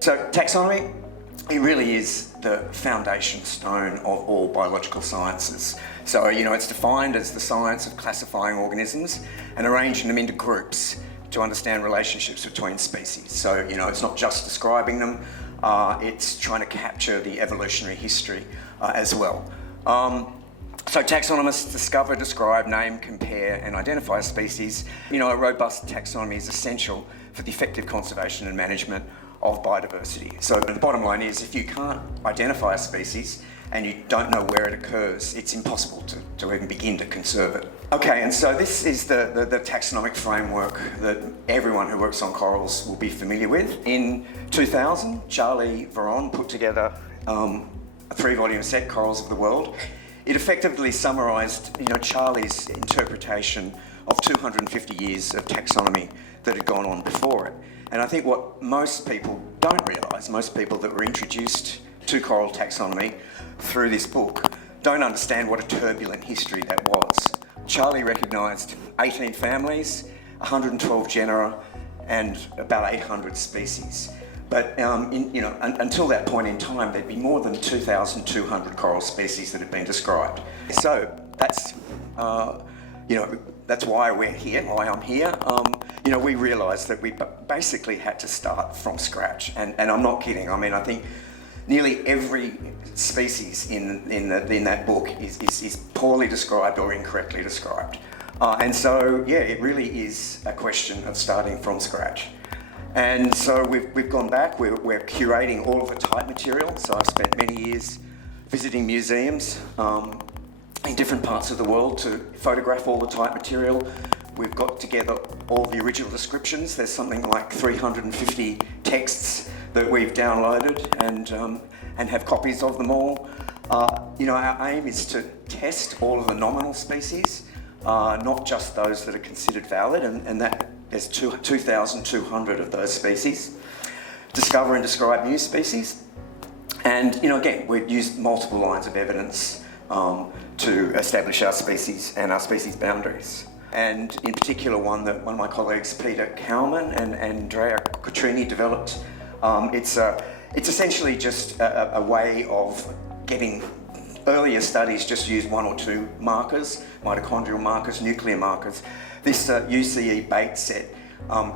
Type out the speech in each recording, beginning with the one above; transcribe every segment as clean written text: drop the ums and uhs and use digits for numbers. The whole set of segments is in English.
So taxonomy, it really is the foundation stone of all biological sciences. So, it's defined as the science of classifying organisms and arranging them into groups to understand relationships between species. So, it's not just describing them, it's trying to capture the evolutionary history as well. So taxonomists discover, describe, name, compare and identify a species. A robust taxonomy is essential for the effective conservation and management of biodiversity. So the bottom line is, if you can't identify a species and you don't know where it occurs, it's impossible to even begin to conserve it. Okay, and so this is the taxonomic framework that everyone who works on corals will be familiar with. In 2000, Charlie Veron put together a 3-volume set, Corals of the World. It effectively summarised, Charlie's interpretation of 250 years of taxonomy that had gone on before it. And I think what most people don't realise, most people that were introduced to coral taxonomy through this book, don't understand what a turbulent history that was. Charlie recognised 18 families, 112 genera, and about 800 species. But until that point in time, there'd be more than 2,200 coral species that had been described. So that's that's why we're here, why I'm here. We realised that we basically had to start from scratch, and I'm not kidding. I think nearly every species in that book is poorly described or incorrectly described. And so, it really is a question of starting from scratch. And so we've gone back, we're curating all of the type material. So I've spent many years visiting museums in different parts of the world to photograph all the type material. We've got together all the original descriptions. There's something like 350 texts that we've downloaded and have copies of them all. Our aim is to test all of the nominal species, not just those that are considered valid, and that there's 2,200 of those species. Discover and describe new species. And, again, we've used multiple lines of evidence to establish our species and our species boundaries. And in particular, one that one of my colleagues, Peter Cowman and Andrea Cotrini, developed. It's essentially just a way of getting. Earlier studies just used 1 or 2 markers, mitochondrial markers, nuclear markers. This UCE bait set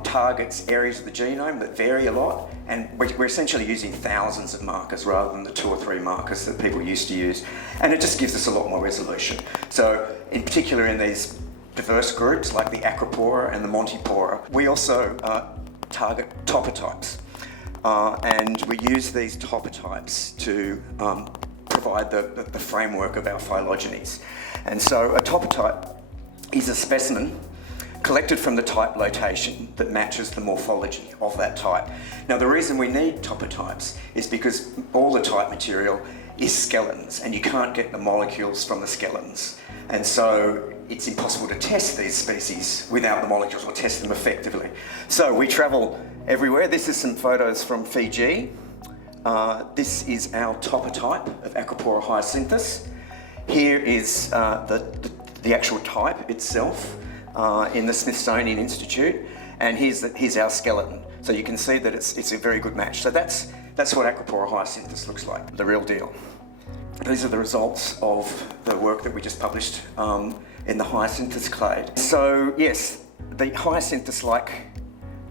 targets areas of the genome that vary a lot, and we're essentially using thousands of markers rather than the 2 or 3 markers that people used to use, and it just gives us a lot more resolution. So in particular in these diverse groups like the Acropora and the Montipora, we also target topotypes, and we use these topotypes to provide the framework of our phylogenies. And so a topotype is a specimen collected from the type location that matches the morphology of that type. Now, the reason we need topotypes is because all the type material is skeletons, and you can't get the molecules from the skeletons. And so it's impossible to test these species without the molecules, or test them effectively. So we travel everywhere. This is some photos from Fiji. This is our topotype of Acropora hyacinthus. Here is the actual type itself in the Smithsonian Institute, and here's our skeleton. So you can see that it's a very good match. So that's what Acropora hyacinthus looks like, the real deal. These are the results of the work that we just published in the hyacinthus clade. So yes, the hyacinthus-like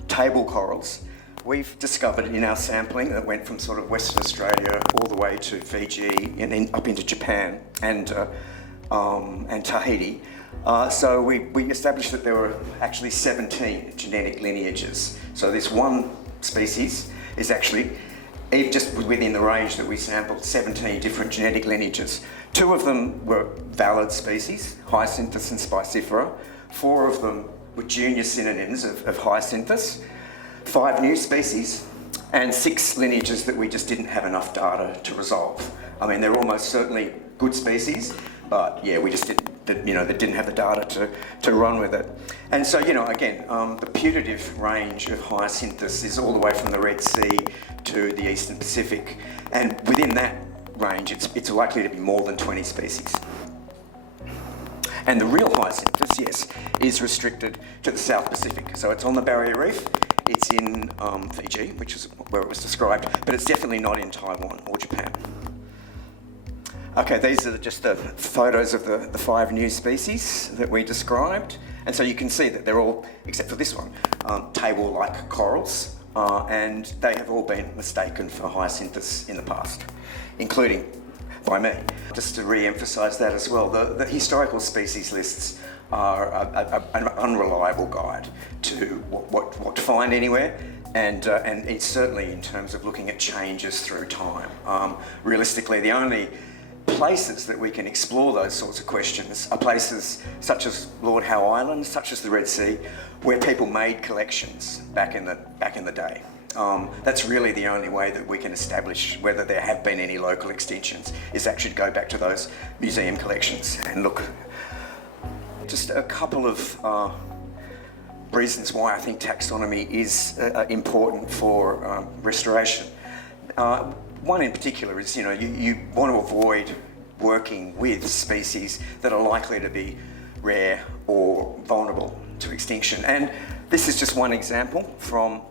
table corals we've discovered in our sampling that went from sort of Western Australia all the way to Fiji and then up into Japan and Tahiti. So we established that there were actually 17 genetic lineages. So this one species is actually just within the range that we sampled, 17 different genetic lineages. 2 of them were valid species, Hyacinthus and Spicifera. 4 of them were junior synonyms of Hyacinthus. 5 new species, and 6 lineages that we just didn't have enough data to resolve. They're almost certainly good species, but we just didn't have the data to run with it. And so, again, the putative range of Hyacinthus is all the way from the Red Sea to the Eastern Pacific, and within that range, it's likely to be more than 20 species. And the real Hyacinthus, yes, is restricted to the South Pacific. So it's on the Barrier Reef. It's in Fiji, which is where it was described, but it's definitely not in Taiwan or Japan. Okay, these are just the photos of the 5 new species that we described. And so you can see that they're all, except for this one, table-like corals, and they have all been mistaken for hyacinthus in the past, including by me. Just to re-emphasise that as well, the historical species lists are an unreliable guide to what to find anywhere, and it's certainly in terms of looking at changes through time. Realistically, the only places that we can explore those sorts of questions are places such as Lord Howe Island, such as the Red Sea, where people made collections back in the day. That's really the only way that we can establish whether there have been any local extinctions, is actually go back to those museum collections and look. Just a couple of reasons why I think taxonomy is important for restoration. One in particular is, you want to avoid working with species that are likely to be rare or vulnerable to extinction. And this is just one example from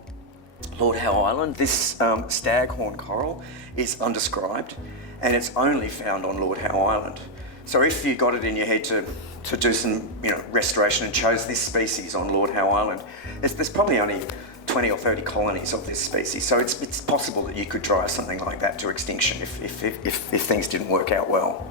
Lord Howe Island. This staghorn coral is undescribed, and it's only found on Lord Howe Island. So if you got it in your head to do some restoration and chose this species on Lord Howe Island, there's probably only 20 or 30 colonies of this species, so it's possible that you could drive something like that to extinction if things didn't work out well.